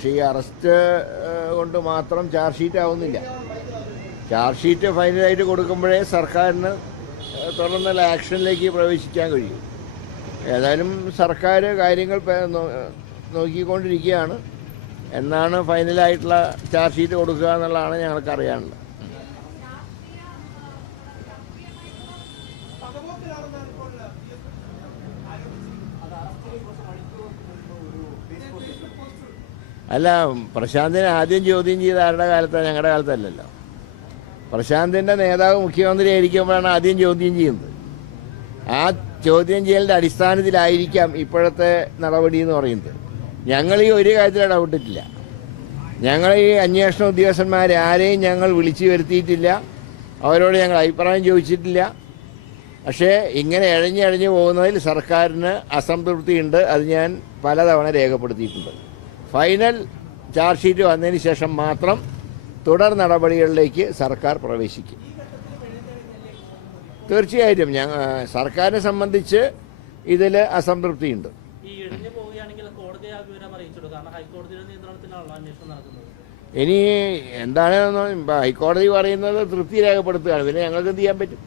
പക്ഷേ ഈ അറസ്റ്റ് കൊണ്ട് മാത്രം ചാർജ് ഷീറ്റ് ആവുന്നില്ല. ചാർജ് ഷീറ്റ് ഫൈനലായിട്ട് കൊടുക്കുമ്പോഴേ സർക്കാരിന് തുടർന്നുള്ള ആക്ഷനിലേക്ക് പ്രവേശിക്കാൻ കഴിയും. ഏതായാലും സർക്കാർ കാര്യങ്ങൾ നോക്കിക്കൊണ്ടിരിക്കുകയാണ്. എന്നാണ് ഫൈനലായിട്ടുള്ള ചാർജ് ഷീറ്റ് കൊടുക്കുക എന്നുള്ളതാണ് ഞങ്ങൾക്ക് അറിയാനുള്ളത്. അല്ല, പ്രശാന്തിനെ ആദ്യം ചോദ്യം ചെയ്ത ആരുടെ കാലത്താണ്? ഞങ്ങളുടെ കാലത്തല്ലല്ലോ. പ്രശാന്തിൻ്റെ നേതാവ് മുഖ്യമന്ത്രി ആയിരിക്കുമ്പോഴാണ് ആദ്യം ചോദ്യം ചെയ്യുന്നത്. ആ ചോദ്യം ചെയ്യലിൻ്റെ അടിസ്ഥാനത്തിലായിരിക്കാം ഇപ്പോഴത്തെ നടപടി എന്ന് പറയുന്നത്. ഞങ്ങൾ ഈ ഒരു കാര്യത്തിൽ ഇടപെട്ടിട്ടില്ല. ഞങ്ങൾ ഈ അന്വേഷണ ഉദ്യോഗസ്ഥന്മാരെ ആരെയും ഞങ്ങൾ വിളിച്ചു വരുത്തിയിട്ടില്ല. അവരോട് ഞങ്ങൾ അഭിപ്രായം ചോദിച്ചിട്ടില്ല. പക്ഷേ ഇങ്ങനെ ഇഴഞ്ഞു പോകുന്നതിൽ സർക്കാരിന് അസംതൃപ്തിയുണ്ട്. അത് ഞാൻ പലതവണ രേഖപ്പെടുത്തിയിട്ടുണ്ട്. ഫൈനൽ ചാർജ് ഷീറ്റ് വന്നതിന് ശേഷം മാത്രം തുടർ നടപടികളിലേക്ക് സർക്കാർ പ്രവേശിക്കും. തീർച്ചയായിട്ടും സർക്കാരിനെ സംബന്ധിച്ച് ഇതിൽ അസംതൃപ്തിയുണ്ട്. ഇനി എന്താണെന്ന് ഹൈക്കോടതി പറയുന്നത് തൃപ്തി രേഖപ്പെടുത്തുകയാണ്. പിന്നെ ഞങ്ങൾക്ക് എന്ത് ചെയ്യാൻ പറ്റും?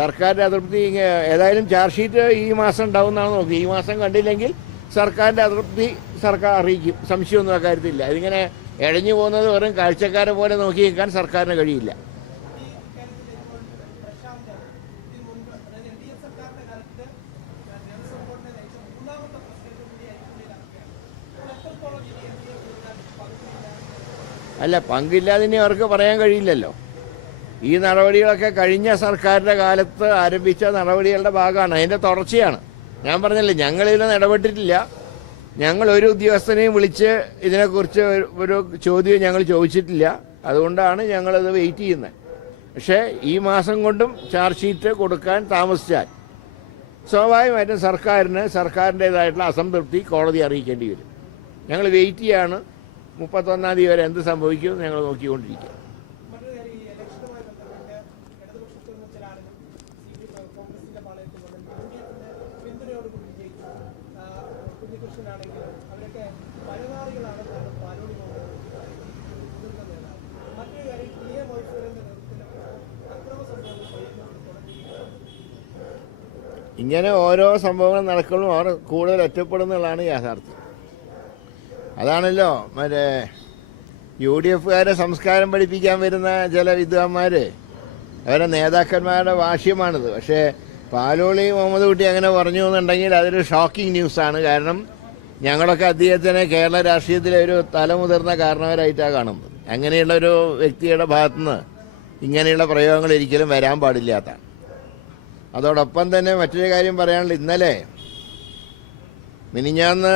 സർക്കാരിൻ്റെ അതൃപ്തി ഏതായാലും ചാർജ് ഷീറ്റ് ഈ മാസം ഉണ്ടാവുമെന്നാണ് നോക്കി. ഈ മാസം കണ്ടില്ലെങ്കിൽ സർക്കാരിൻ്റെ അതൃപ്തി സർക്കാർ അറിയിക്കും. സംശയമൊന്നും അക്കാര്യത്തില്ല. ഇതിങ്ങനെ ഇഴഞ്ഞു പോകുന്നത് വെറും കാഴ്ചക്കാരെ പോലെ നോക്കി നിൽക്കാൻ സർക്കാരിന് കഴിയില്ല. അല്ല, പങ്കില്ലാതിനി അവർക്ക് പറയാൻ കഴിയില്ലല്ലോ. ഈ നടപടികളൊക്കെ കഴിഞ്ഞ സർക്കാരിൻ്റെ കാലത്ത് ആരംഭിച്ച നടപടികളുടെ ഭാഗമാണ്, അതിൻ്റെ തുടർച്ചയാണ്. ഞാൻ പറഞ്ഞല്ലേ, ഞങ്ങളിതിലൊന്നും ഇടപെട്ടിട്ടില്ല. ഞങ്ങൾ ഒരു ഉദ്യോഗസ്ഥനെയും വിളിച്ച് ഇതിനെക്കുറിച്ച് ഒരു ചോദ്യം ഞങ്ങൾ ചോദിച്ചിട്ടില്ല. അതുകൊണ്ടാണ് ഞങ്ങളത് വെയിറ്റ് ചെയ്യുന്നത്. പക്ഷേ ഈ മാസം കൊണ്ടും ചാർജ് ഷീറ്റ് കൊടുക്കാൻ താമസിച്ചാൽ സ്വാഭാവികമായിട്ടും സർക്കാരിൻ്റേതായിട്ടുള്ള അസംതൃപ്തി കോടതി അറിയിക്കേണ്ടി വരും. ഞങ്ങൾ വെയിറ്റ് ചെയ്യാണ്. 31-ാം തീയതി വരെ എന്ത് സംഭവിക്കുമെന്ന് ഞങ്ങൾ നോക്കിക്കൊണ്ടിരിക്കുക. ഇങ്ങനെ ഓരോ സംഭവങ്ങൾ നടക്കുമ്പോഴും അവർ കൂടുതൽ ഒറ്റപ്പെടുന്നതാണ് യാഥാർത്ഥ്യം. അതാണല്ലോ മറ്റേ UDFകാരെ സംസ്കാരം പഠിപ്പിക്കാൻ വരുന്ന ചില വിദ്വാന്മാർ, അവരുടെ നേതാക്കന്മാരുടെ വാശ്യമാണിത്. പക്ഷേ പാലോളി മുഹമ്മദ് കുട്ടി അങ്ങനെ പറഞ്ഞു എന്നുണ്ടെങ്കിൽ അതൊരു ഷോക്കിംഗ് ന്യൂസാണ്. കാരണം ഞങ്ങളൊക്കെ അദ്ദേഹത്തിനെ കേരള രാഷ്ട്രീയത്തിലെ ഒരു തലമുതിർന്ന കാരണവരായിട്ടാണ് കാണുന്നത്. അങ്ങനെയുള്ളൊരു വ്യക്തിയുടെ ഭാഗത്തുനിന്ന് ഇങ്ങനെയുള്ള പ്രയോഗങ്ങൾ ഒരിക്കലും വരാൻ പാടില്ലാത്തതാണ്. അതോടൊപ്പം തന്നെ മറ്റൊരു കാര്യം പറയാനുള്ളത്, ഇന്നലെ മിനിഞ്ഞാന്ന്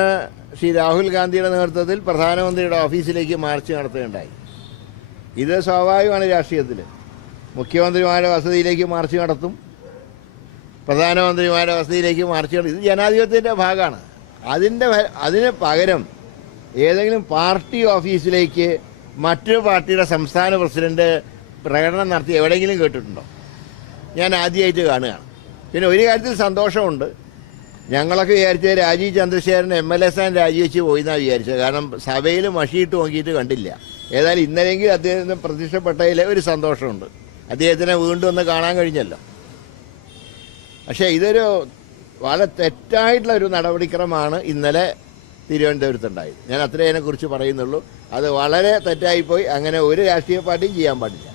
ശ്രീ രാഹുൽ ഗാന്ധിയുടെ നേതൃത്വത്തിൽ പ്രധാനമന്ത്രിയുടെ ഓഫീസിലേക്ക് മാർച്ച് നടത്തുകയുണ്ടായി. ഇത് സ്വാഭാവികമാണ്. രാഷ്ട്രീയത്തിൽ മുഖ്യമന്ത്രിമാരുടെ വസതിയിലേക്ക് മാർച്ച് നടത്തും, പ്രധാനമന്ത്രിമാരുടെ വസതിയിലേക്ക് മാർച്ച് നടത്തും. ഇത് ജനാധിപത്യത്തിൻ്റെ ഭാഗമാണ്. അതിന് പകരം ഏതെങ്കിലും പാർട്ടി ഓഫീസിലേക്ക് മറ്റൊരു പാർട്ടിയുടെ സംസ്ഥാന പ്രസിഡന്റ് പ്രകടനം നടത്തി എവിടെയെങ്കിലും കേട്ടിട്ടുണ്ടോ? ഞാൻ ആദ്യമായിട്ട് കാണുകയാണ്. പിന്നെ ഒരു കാര്യത്തിൽ സന്തോഷമുണ്ട്. ഞങ്ങളൊക്കെ വിചാരിച്ചത് രാജീവ് ചന്ദ്രശേഖരൻ MLA സ്ഥാനം രാജിവെച്ച് പോയി എന്നാണ് വിചാരിച്ചത്. കാരണം സഭയിൽ മഷിയിട്ട് നോക്കിയിട്ട് കണ്ടില്ല. ഏതായാലും ഇന്നലെങ്കിൽ അദ്ദേഹത്തിന് പ്രത്യക്ഷപ്പെട്ടതിൽ ഒരു സന്തോഷമുണ്ട്. അദ്ദേഹത്തിനെ വീണ്ടും ഒന്ന് കാണാൻ കഴിഞ്ഞല്ലോ. പക്ഷേ ഇതൊരു വളരെ തെറ്റായിട്ടുള്ള ഒരു നടപടിക്രമമാണ് ഇന്നലെ തിരുവനന്തപുരത്തുണ്ടായത്. ഞാൻ അത്രേ അതിനെക്കുറിച്ച് പറയുന്നുള്ളൂ. അത് വളരെ തെറ്റായിപ്പോയി. അങ്ങനെ ഒരു രാഷ്ട്രീയ പാർട്ടിയും ചെയ്യാൻ പാടില്ല.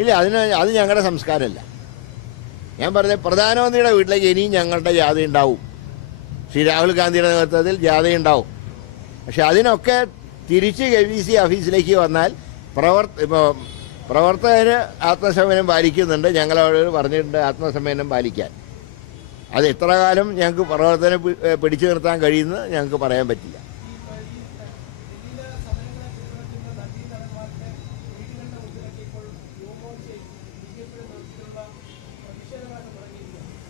ഇല്ല, അത് ഞങ്ങളുടെ സംസ്കാരമല്ല. ഞാൻ പറഞ്ഞത് പ്രധാനമന്ത്രിയുടെ വീട്ടിലേക്ക് ഇനിയും ഞങ്ങളുടെ ജാഥ ഉണ്ടാവും. ശ്രീ രാഹുൽ ഗാന്ധിയുടെ നേതൃത്വത്തിൽ ജാഥയുണ്ടാവും. പക്ഷെ അതിനൊക്കെ തിരിച്ച് KVC ഓഫീസിലേക്ക് വന്നാൽ പ്രവർത്തകന് ആത്മസംയമനം പാലിക്കുന്നുണ്ട്. ഞങ്ങളോട് പറഞ്ഞിട്ടുണ്ട് ആത്മസംയമനം പാലിക്കാൻ. അത് എത്ര കാലം ഞങ്ങൾക്ക് പ്രവർത്തനം പിടിച്ചു നിർത്താൻ കഴിയുമെന്ന് ഞങ്ങൾക്ക് പറയാൻ പറ്റില്ല.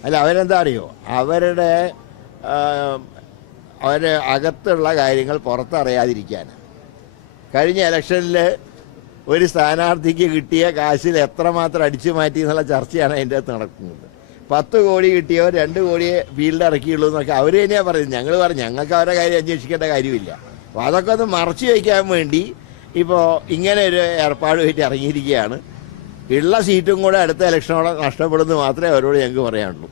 അല്ല, അവരെന്താ അറിയോ, അവരുടെ അകത്തുള്ള കാര്യങ്ങൾ പുറത്തറിയാതിരിക്കാൻ. കഴിഞ്ഞ ഇലക്ഷനിൽ ഒരു സ്ഥാനാർത്ഥിക്ക് കിട്ടിയ കാശിൽ എത്രമാത്രം അടിച്ചു മാറ്റി എന്നുള്ള ചർച്ചയാണ് അതിൻ്റെ അകത്ത് നടക്കുന്നത്. 10 കോടി കിട്ടിയോ 2 കോടിയെ ഫീൽഡ് ഇറക്കിയുള്ളൂ എന്നൊക്കെ അവർ തന്നെയാണ് പറയുന്നത്. ഞങ്ങൾ പറഞ്ഞു ഞങ്ങൾക്ക് അവരുടെ കാര്യം അന്വേഷിക്കേണ്ട കാര്യമില്ല. അപ്പോൾ അതൊക്കെ ഒന്ന് മറച്ചു വയ്ക്കാൻ വേണ്ടി ഇപ്പോൾ ഇങ്ങനെ ഒരു ഏർപ്പാടുമായിട്ട് ഇറങ്ങിയിരിക്കുകയാണ്. ഉള്ള സീറ്റും കൂടെ അടുത്ത ഇലക്ഷനോടെ നഷ്ടപ്പെടുന്നത് മാത്രമേ അവരോട് ഞങ്ങൾക്ക് പറയാനുള്ളൂ.